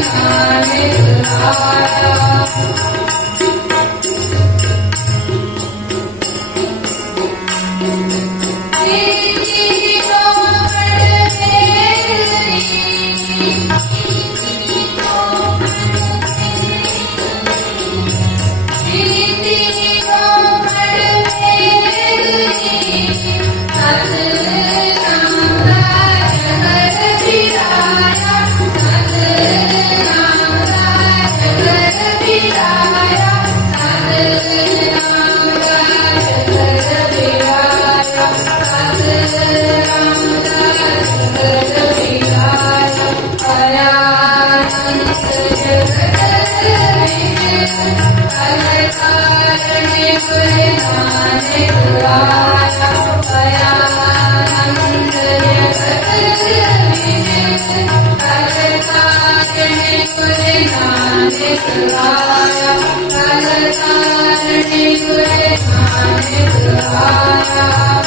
Hare Hare तुझे माझे पुरा नंद कथाच्या तुझे माझे पुरा कदचा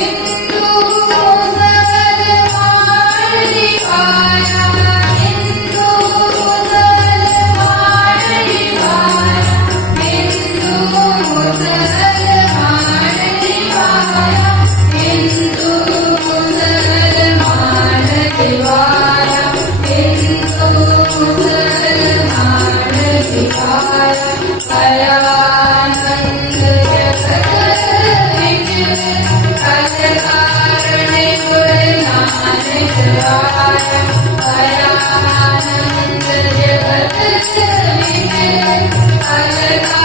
हिंद हिंदू मुदलम हिंदू मुदल मार्वार हिंदू मुदल मार Hare